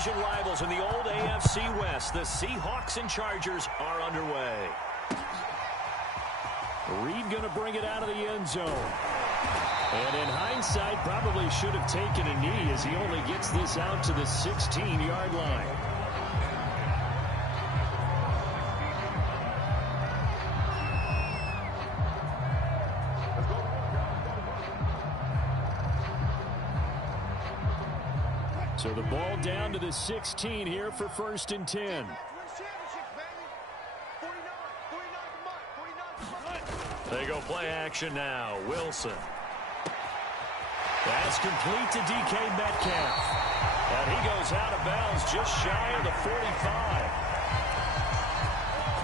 division rivals in the old AFC West. The Seahawks and Chargers are underway. Reed going to bring it out of the end zone. And in hindsight, probably should have taken a knee as he only gets this out to the 16-yard line. So the ball down to the 16 here for 1st and 10. They go play action now. Wilson. That's complete to DK Metcalf. And he goes out of bounds just shy of the 45.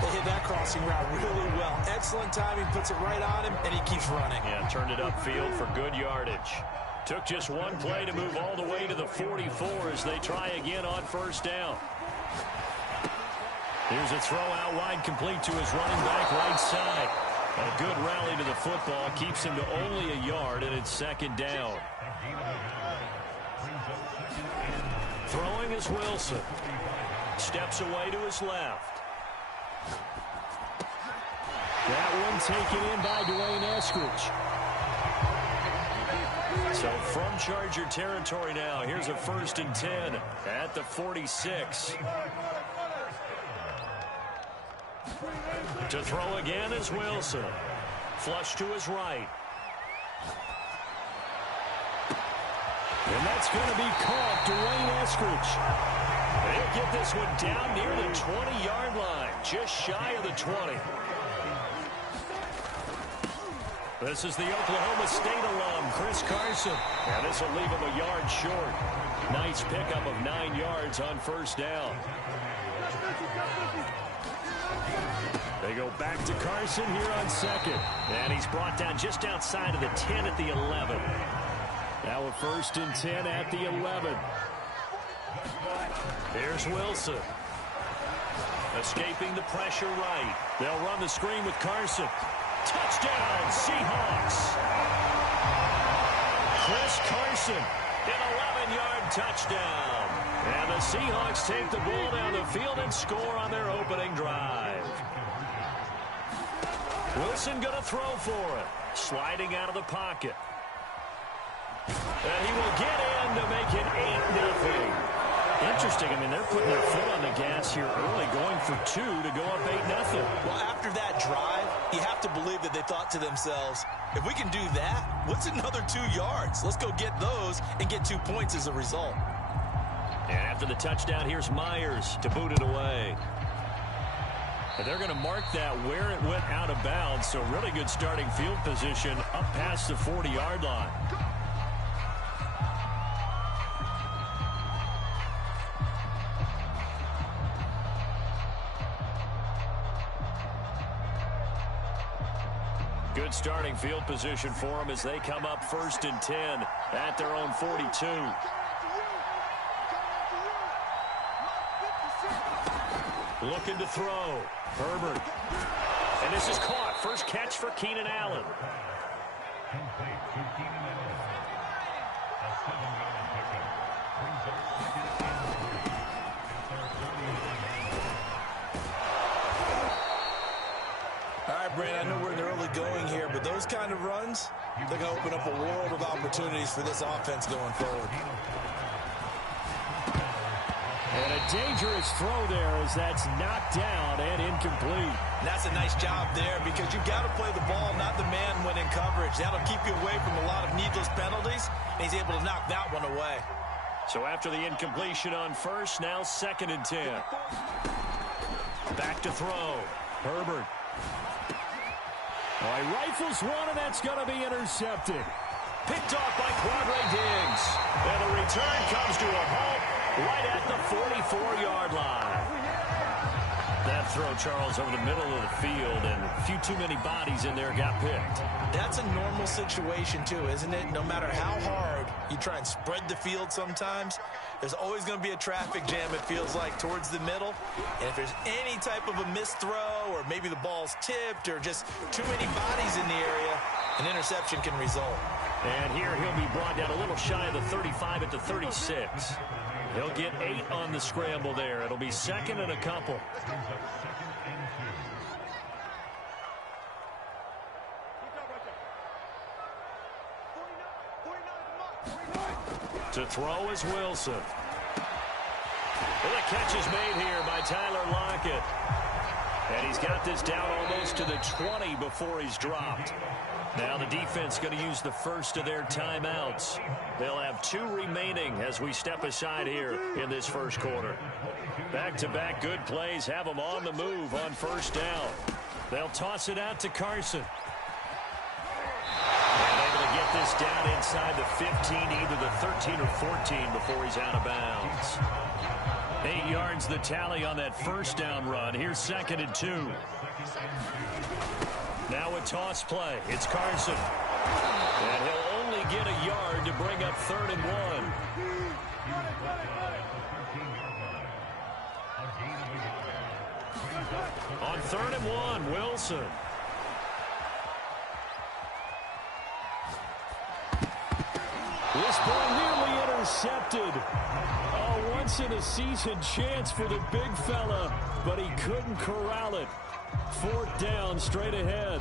They hit that crossing route really well. Excellent timing, puts it right on him, and he keeps running. Yeah, turned it upfield for good yardage. Took just one play to move all the way to the 44 as they try again on 1st down. Here's a throw out wide, complete to his running back right side. A good rally to the football keeps him to only a yard, and it's 2nd down. Throwing is Wilson. Steps away to his left. That one taken in by Dwayne Eskridge. So from Charger territory now, here's a 1st and 10 at the 46. To throw again is Wilson. Flush to his right. And that's going to be caught. Dwayne Eskridge. They'll get this one down near the 20-yard line, just shy of the 20. This is the Oklahoma State alum, Chris Carson. And this will leave him a yard short. Nice pickup of 9 yards on 1st down. They go back to Carson here on 2nd. And he's brought down just outside of the 10 at the 11. Now a 1st and 10 at the 11. Here's Wilson. Escaping the pressure right. They'll run the screen with Carson. Touchdown, Seahawks. Chris Carson, an 11-yard touchdown. And the Seahawks take the ball down the field and score on their opening drive. Wilson going to throw for it. Sliding out of the pocket. And he will get in to make it 8-0. Interesting. I mean, they're putting their foot on the gas here early, going for 2 to go up 8-0. Well, after that drive, you have to believe that they thought to themselves, if we can do that, what's another 2 yards? Let's go get those and get 2 points as a result. And after the touchdown, here's Myers to boot it away. And they're going to mark that where it went out of bounds, so really good starting field position up past the 40-yard line. Good starting field position for them as they come up 1st and 10 at their own 42. Looking to throw. Herbert. And this is caught. First catch for Keenan Allen. All right, Brandon, I know we're in the early going here, but those kind of runs, they're going to open up a world of opportunities for this offense going forward. And a dangerous throw there as that's knocked down and incomplete. And that's a nice job there because you've got to play the ball, not the man when in coverage. That'll keep you away from a lot of needless penalties, and he's able to knock that one away. So after the incompletion on 1st, now 2nd and 10. Back to throw. Herbert. He rifles one, and that's going to be intercepted. Picked off by Quadre Diggs. And the return comes to a halt right at the 44-yard line. That throw, Charles, over the middle of the field, and a few too many bodies in there got picked. That's a normal situation, too, isn't it? No matter how hard you try and spread the field sometimes, there's always going to be a traffic jam, it feels like, towards the middle. And if there's any type of a missed throw, or maybe the ball's tipped, or just too many bodies in the area, an interception can result. And here he'll be brought down a little shy of the 35 at the 36. He'll get 8 on the scramble there. It'll be second and a couple. To throw is Wilson. Well, the catch is made here by Tyler Lockett. And he's got this down almost to the 20 before he's dropped. Now the defense going to use the first of their timeouts. They'll have 2 remaining as we step aside here in this first quarter. Back-to-back good plays have them on the move on first down. They'll toss it out to Carson. And able to get this down inside the 15, either the 13 or 14 before he's out of bounds. 8 yards the tally on that first down run. Here's second and 2. Now a toss play. It's Carson. And he'll only get a yard to bring up third and 1. On third and 1, Wilson. This ball nearly intercepted. A once-in-a-season chance for the big fella, but he couldn't corral it. 4th down, straight ahead.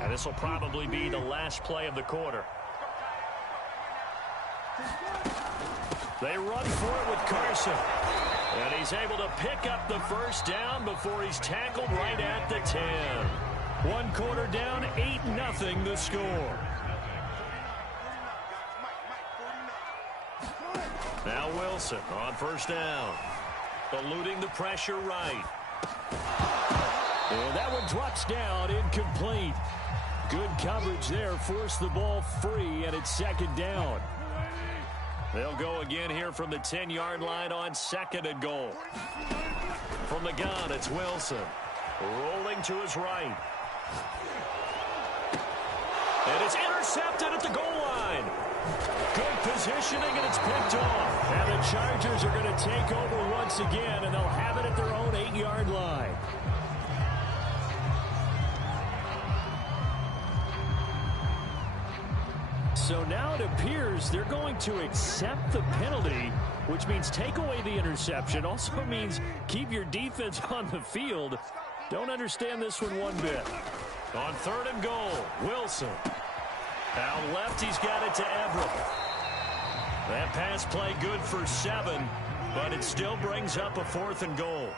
And this will probably be the last play of the quarter. They run for it with Carson. And he's able to pick up the first down before he's tackled right at the 10. 1 quarter down, 8-0 the score. Now Wilson on first down. Eluding the pressure right. And that one drops down, incomplete. Good coverage there, forced the ball free, and it's second down. They'll go again here from the 10-yard line on second and goal. From the gun, it's Wilson. Rolling to his right. And it's intercepted at the goal line. Good positioning, and it's picked off. And the Chargers are going to take over once again, and they'll have it at their own 8-yard line. So now it appears they're going to accept the penalty, which means take away the interception. Also means keep your defense on the field. Don't understand this one bit. On third and goal, Wilson. Out left, he's got it to Everett. That pass play good for 7, but it still brings up a 4th and goal.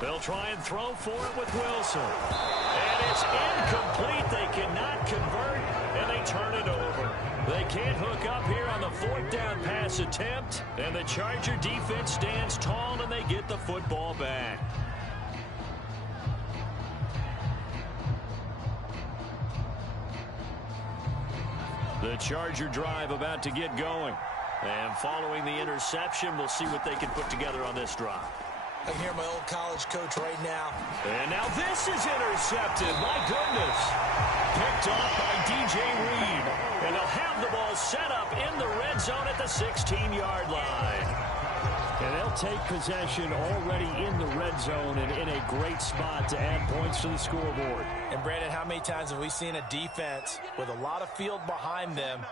They'll try and throw for it with Wilson. And it's incomplete. They cannot convert, and they turn it over. They can't hook up here on the 4th down pass attempt, and the Charger defense stands tall, and they get the football back. The Charger drive about to get going. And following the interception, we'll see what they can put together on this drive. I can hear my old college coach right now. And now this is intercepted. My goodness. Picked off by DJ Reed. And they'll have the ball set up in the red zone at the 16-yard line. And they'll take possession already in the red zone and in a great spot to add points to the scoreboard. And Brandon, how many times have we seen a defense with a lot of field behind them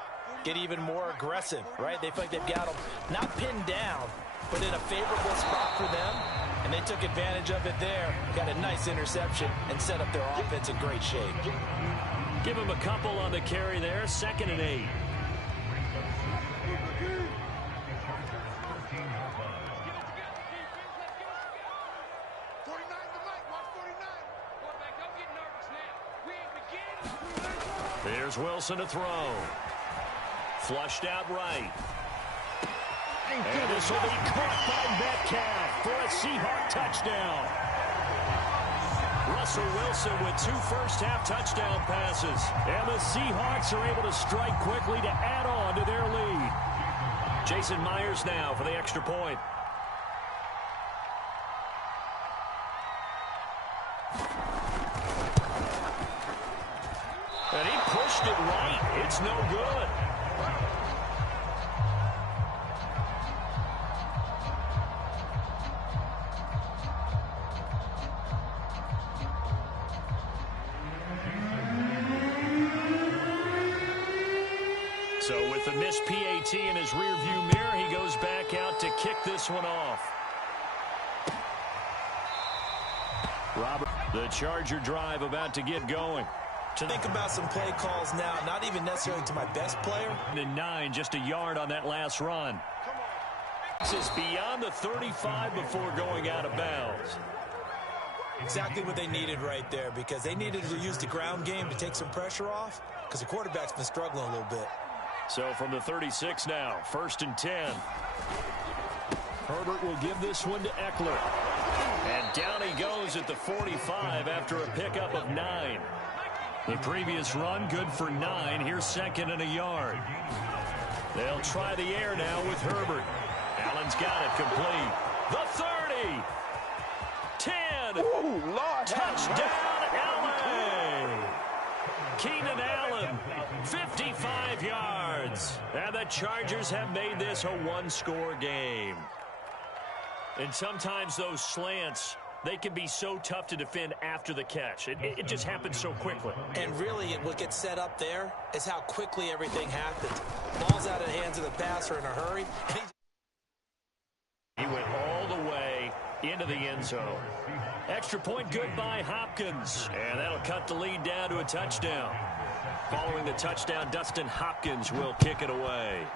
get even more aggressive, right? They feel like they've got them not pinned down, but in a favorable spot for them, and they took advantage of it there, got a nice interception, and set up their offense in great shape. Give them a couple on the carry there, 2nd and 8. Here's Wilson to throw. Flushed out right. And this will be caught by Metcalf for a Seahawk touchdown. Russell Wilson with 2 first-half touchdown passes. And the Seahawks are able to strike quickly to add on to their lead. Jason Myers now for the extra point. And he pushed it right. It's no good. With the missed PAT in his rearview mirror, he goes back out to kick this one off. Robert, the Charger drive about to get going. To think about some play calls now, not even necessarily to my best player. And 9, just a yard on that last run. This is beyond the 35 before going out of bounds. Exactly what they needed right there, because they needed to use the ground game to take some pressure off, because the quarterback's been struggling a little bit. So from the 36 now, 1st and 10. Herbert will give this one to Eckler. And down he goes at the 45 after a pickup of 9. The previous run, good for 9. Here's 2nd and a yard. They'll try the air now with Herbert. Allen's got it complete. The 30. 10. Ooh, Lord, touchdown, Allen. Keenan Allen, 55 yards. And the Chargers have made this a one-score game. And sometimes those slants, they can be so tough to defend after the catch. It just happens so quickly. And really, what gets set up there is how quickly everything happens. Ball's out of the hands of the passer in a hurry. He went all the way into the end zone. Extra point good by Hopkins. And that'll cut the lead down to a touchdown. Following the touchdown, Dustin Hopkins will kick it away.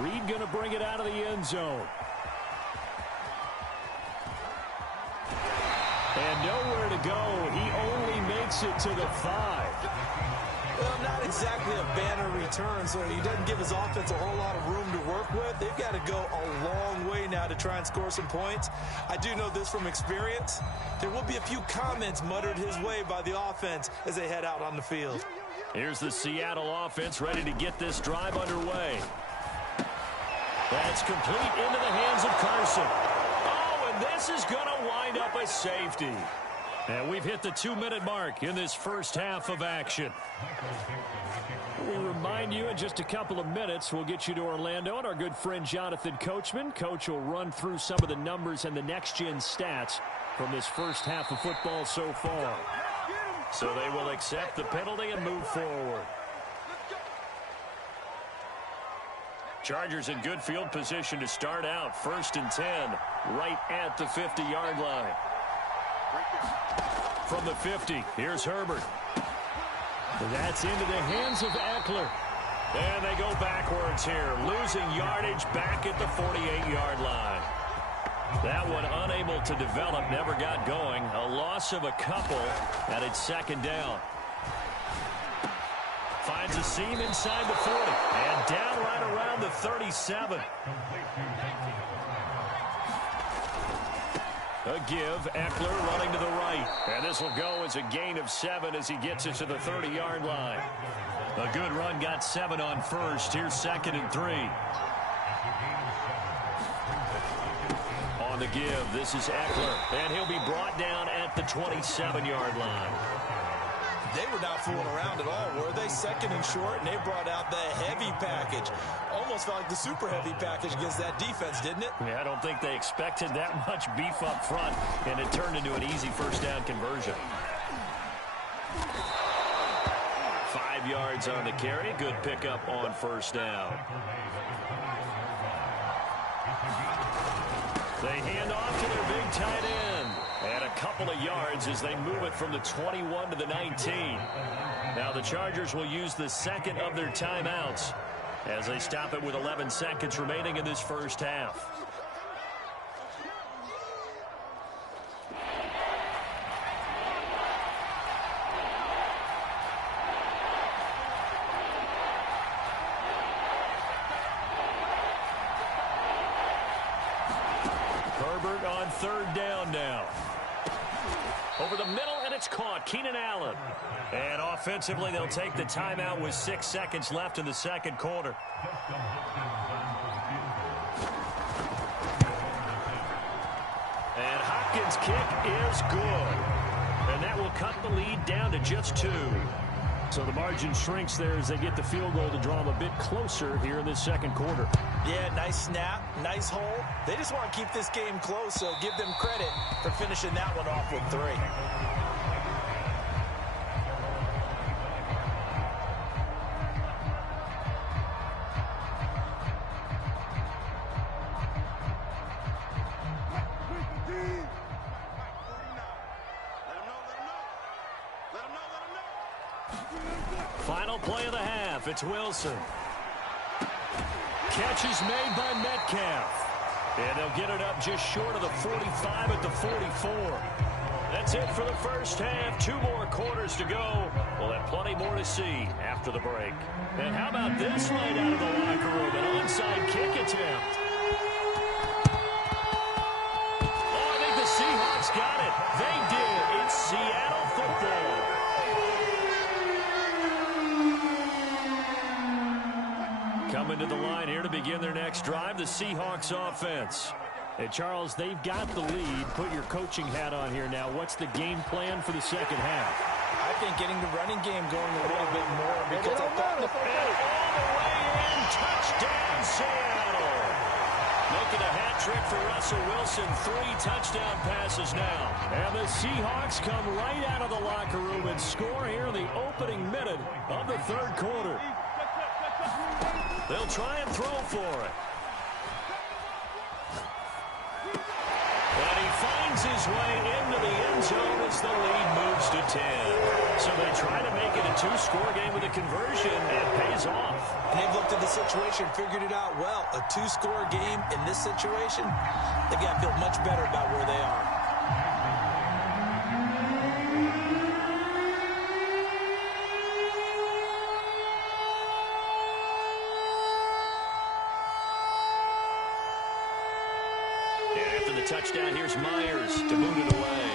Reed going to bring it out of the end zone. And nowhere to go. He only makes it to the 5. Well, not exactly a banner return, so he doesn't give his offense a whole lot of room to work with. They've got to go a long way now to try and score some points. I do know this from experience. There will be a few comments muttered his way by the offense as they head out on the field. Here's the Seattle offense ready to get this drive underway. That's complete into the hands of Carson. Oh, and this is going to wind up a safety. And we've hit the 2-minute mark in this first half of action. We remind you in just a couple of minutes, we'll get you to Orlando and our good friend Jonathan Coachman. Coach will run through some of the numbers and the next-gen stats from this first half of football so far. So they will accept the penalty and move forward. Chargers in good field position to start out. 1st and 10, right at the 50-yard line. From the 50, here's Herbert. That's into the hands of Eckler. And they go backwards here, losing yardage back at the 48-yard line. That one unable to develop, never got going. A loss of a couple, and it's 2nd down. Finds a seam inside the 40, and down right around the 37. A give, Eckler running to the right. And this will go as a gain of 7 as he gets it to the 30-yard line. A good run, got 7 on first. Here's 2nd and 3. On the give, this is Eckler. And he'll be brought down at the 27-yard line. They were not fooling around at all, were they? 2nd and short, and they brought out the heavy package. Almost felt like the super heavy package against that defense, didn't it? Yeah, I don't think they expected that much beef up front, and it turned into an easy first down conversion. 5 yards on the carry. Good pickup on first down. They hand off to their big tight end. And a couple of yards as they move it from the 21 to the 19. Now the Chargers will use the 2nd of their timeouts as they stop it with 11 seconds remaining in this first half. Herbert on 3rd down now. Over the middle, and it's caught. Keenan Allen. And offensively, they'll take the timeout with 6 seconds left in the second quarter. And Hopkins' kick is good. And that will cut the lead down to just 2. So the margin shrinks there as they get the field goal to draw them a bit closer here in this second quarter. Yeah, nice snap, nice hole. They just want to keep this game close, so give them credit for finishing that one off with 3. Final play of the half. It's Wilson. Catch is made by Metcalf. And they'll get it up just short of the 45 at the 44. That's it for the first half. 2 more quarters to go. We'll have plenty more to see after the break. And how about this right out of the locker room? An onside kick attempt. Oh, I think the Seahawks got it. They did. It's Seattle football. Coming to the line here to begin their next drive, the Seahawks offense. And Charles, they've got the lead. Put your coaching hat on here now. What's the game plan for the second half? I think getting the running game going a little bit more because I thought all the way in, touchdown Seattle. Making a hat trick for Russell Wilson. 3 touchdown passes now. And the Seahawks come right out of the locker room and score here in the opening minute of the third quarter. They'll try and throw for it. And he finds his way into the end zone as the lead moves to 10. So they try to make it a 2-score game with a conversion. It pays off. And they've looked at the situation, figured it out well. A 2-score game in this situation, they've got to feel much better about where they are. Touchdown. Here's Myers to boot it away.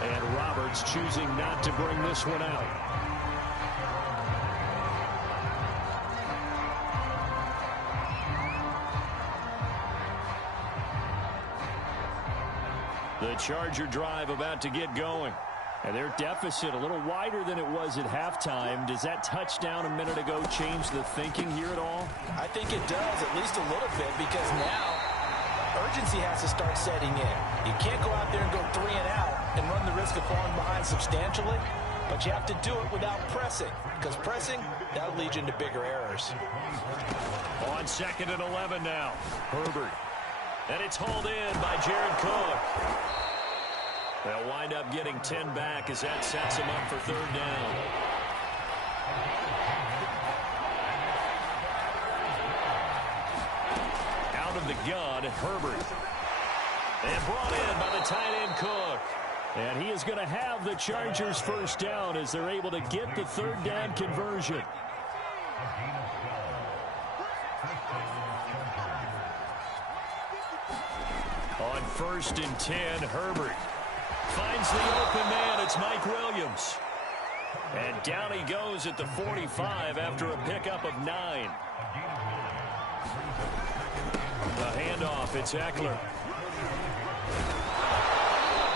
And Roberts choosing not to bring this one out. The Charger drive about to get going. And their deficit a little wider than it was at halftime. Does that touchdown a minute ago change the thinking here at all? I think it does, at least a little bit, because now urgency has to start setting in. You can't go out there and go 3 and out and run the risk of falling behind substantially, but you have to do it without pressing, because pressing, that'll lead you into bigger errors. On 2nd and 11 now. Herbert. And it's hauled in by Jared Cook. They'll wind up getting 10 back as that sets them up for 3rd down. Out of the gun, Herbert. And brought in by the tight end Cook. And he is going to have the Chargers 1st down as they're able to get the 3rd down conversion. On 1st and 10, Herbert finds the open man. It's Mike Williams. And down he goes at the 45 after a pickup of 9. The handoff, it's Eckler.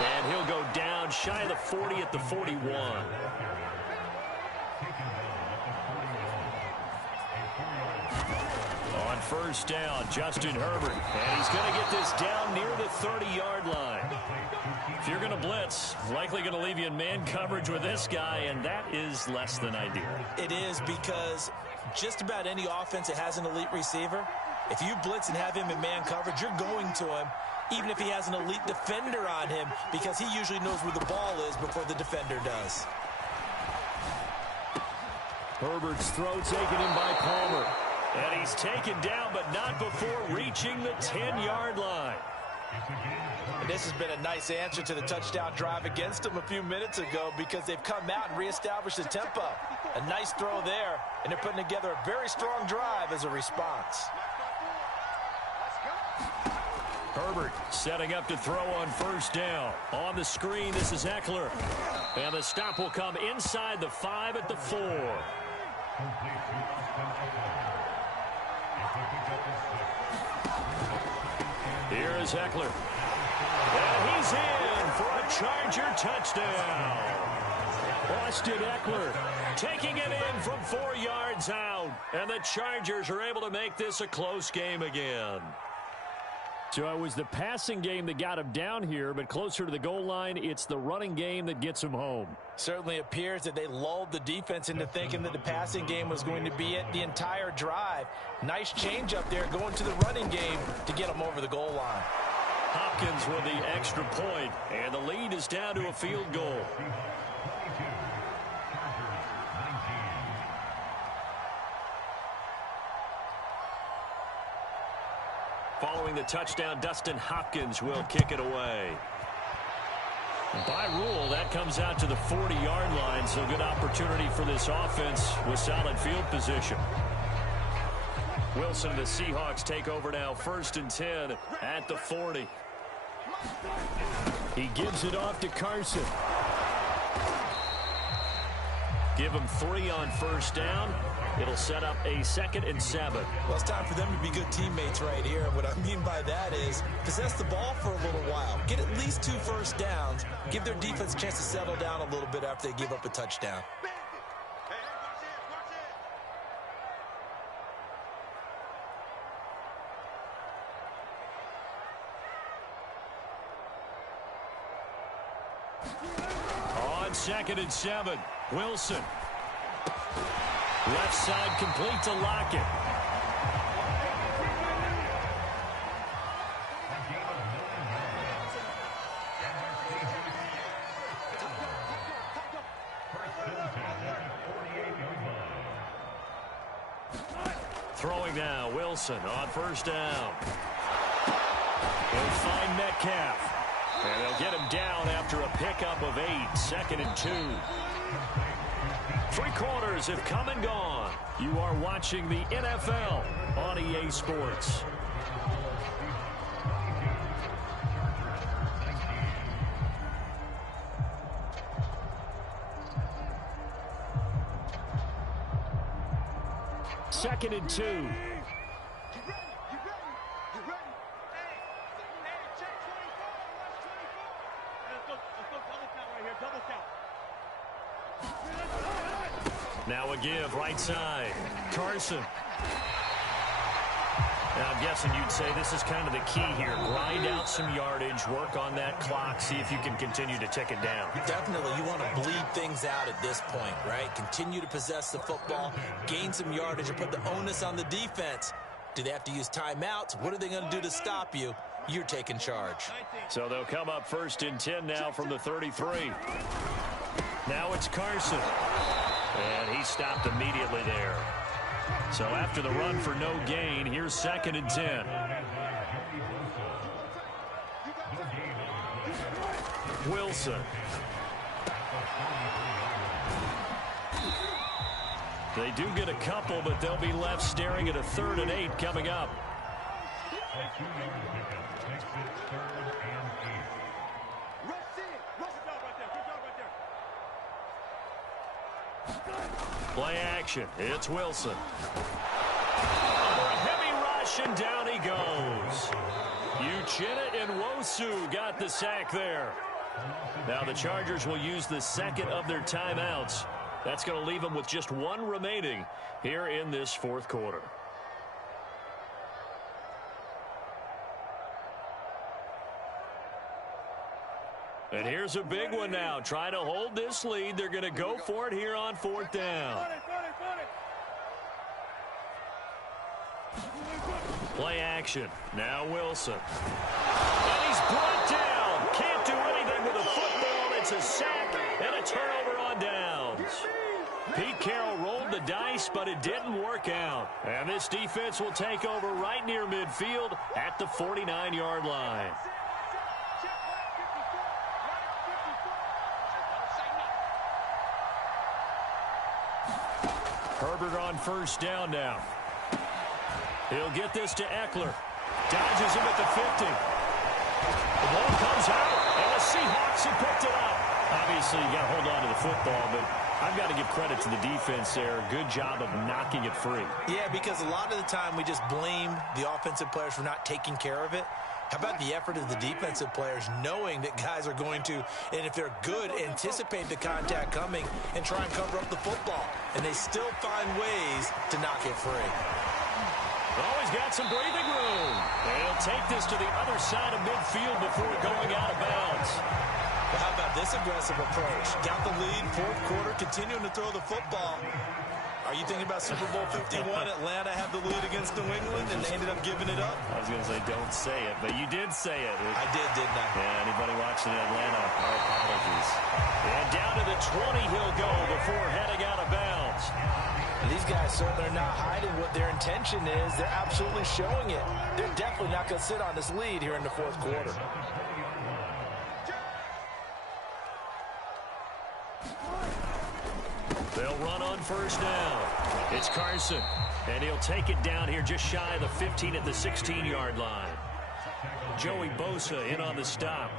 And he'll go down shy of the 40 at the 41. On 1st down, Justin Herbert. And he's going to get this down near the 30-yard line. If you're going to blitz, likely going to leave you in man coverage with this guy, and that is less than ideal. It is, because just about any offense that has an elite receiver, if you blitz and have him in man coverage, you're going to him, even if he has an elite defender on him, because he usually knows where the ball is before the defender does. Herbert's throw taken in by Palmer. And he's taken down, but not before reaching the 10-yard line. And this has been a nice answer to the touchdown drive against them a few minutes ago, because they've come out and reestablished the tempo. A nice throw there, and they're putting together a very strong drive as a response. Herbert setting up to throw on 1st down. On the screen, this is Eckler. And the stop will come inside the 5 at the 4. Here is Eckler. And he's in for a Charger touchdown. Austin Eckler taking it in from 4 yards out. And the Chargers are able to make this a close game again. So it was the passing game that got him down here, but closer to the goal line, it's the running game that gets him home. Certainly appears that they lulled the defense into thinking that the passing game was going to be it the entire drive. Nice change up there going to the running game to get them over the goal line. Hopkins with the extra point, and the lead is down to a field goal. Following the touchdown, Dustin Hopkins will kick it away. By rule, that comes out to the 40-yard line, so good opportunity for this offense with solid field position. Wilson and the Seahawks take over now, 1st and 10 at the 40. He gives it off to Carson. Give him 3 on 1st down. It'll set up a 2nd and 7. Well, it's time for them to be good teammates right here. What I mean by that is possess the ball for a little while. Get at least 2 first downs. Give their defense a chance to settle down a little bit after they give up a touchdown. On 2nd and 7, Wilson. Left side complete to Lockett. Throwing now, Wilson on 1st down. He'll find Metcalf. And they'll get him down after a pickup of 8, 2nd and 2. 3 quarters have come and gone. You are watching the NFL on EA Sports. Second and 2. Now a give, right side. Carson. Now I'm guessing you'd say this is kind of the key here. Grind out some yardage, work on that clock, see if you can continue to tick it down. Definitely, you want to bleed things out at this point, right? Continue to possess the football, gain some yardage, and put the onus on the defense. Do they have to use timeouts? What are they going to do to stop you? You're taking charge. So they'll come up 1st and 10 now from the 33. Now it's Carson. And he stopped immediately there. So after the run for no gain, here's 2nd and 10. Wilson. They do get a couple, but they'll be left staring at a 3rd and 8 coming up. Play action. It's Wilson. Under a heavy rush, and down he goes. Uchenna and Nwosu got the sack there. Now the Chargers will use the 2nd of their timeouts. That's going to leave them with just 1 remaining here in this 4th quarter. And here's a big one now. Trying to hold this lead. They're going to go for it here on 4th down. Play action. Now Wilson. And he's brought down. Can't do anything with a football. It's a sack and a turnover on downs. Pete Carroll rolled the dice, but it didn't work out. And this defense will take over right near midfield at the 49-yard line. Herbert on 1st down now. He'll get this to Eckler. Dodges him at the 50. The ball comes out, and the Seahawks have picked it up. Obviously, you got to hold on to the football, but I've got to give credit to the defense there. Good job of knocking it free. Yeah, because a lot of the time we just blame the offensive players for not taking care of it. How about the effort of the defensive players knowing that guys are going to, and if they're good, anticipate the contact coming and try and cover up the football. And they still find ways to knock it free. Always got some breathing room. And he'll take this to the other side of midfield before going out of bounds. Well, how about this aggressive approach? Got the lead, 4th quarter, continuing to throw the football. Are you thinking about Super Bowl 51? Atlanta had the lead against New England, and they ended up giving it up? I was going to say, don't say it, but you did say it. I did, didn't I? Yeah, anybody watching Atlanta, our apologies. And down to the 20 he'll go before heading out of bounds. And these guys certainly are not hiding what their intention is. They're absolutely showing it. They're definitely not going to sit on this lead here in the fourth quarter. They'll run on first down. It's Carson, and he'll take it down here just shy of the 15 at the 16-yard line. Joey Bosa in on the stop.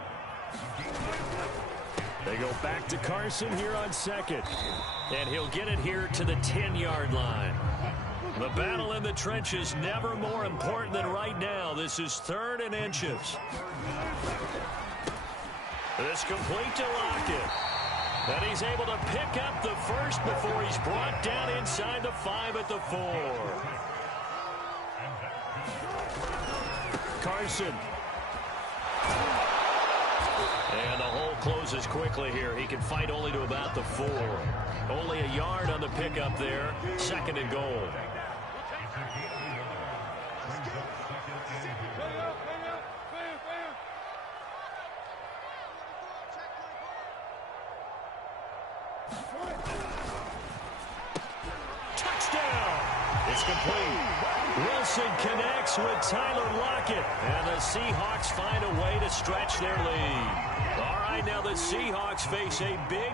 They go back to Carson here on second, and he'll get it here to the 10-yard line. The battle in the trenches never more important than right now. This is 3rd and inches. This complete to Lockett. And he's able to pick up the first before he's brought down inside the 5 at the 4. Carson. And the hole closes quickly here. He can fight only to about the 4. Only a yard on the pickup there. 2nd and goal. It's complete. Wilson connects with Tyler Lockett. And the Seahawks find a way to stretch their lead. All right, now the Seahawks face a big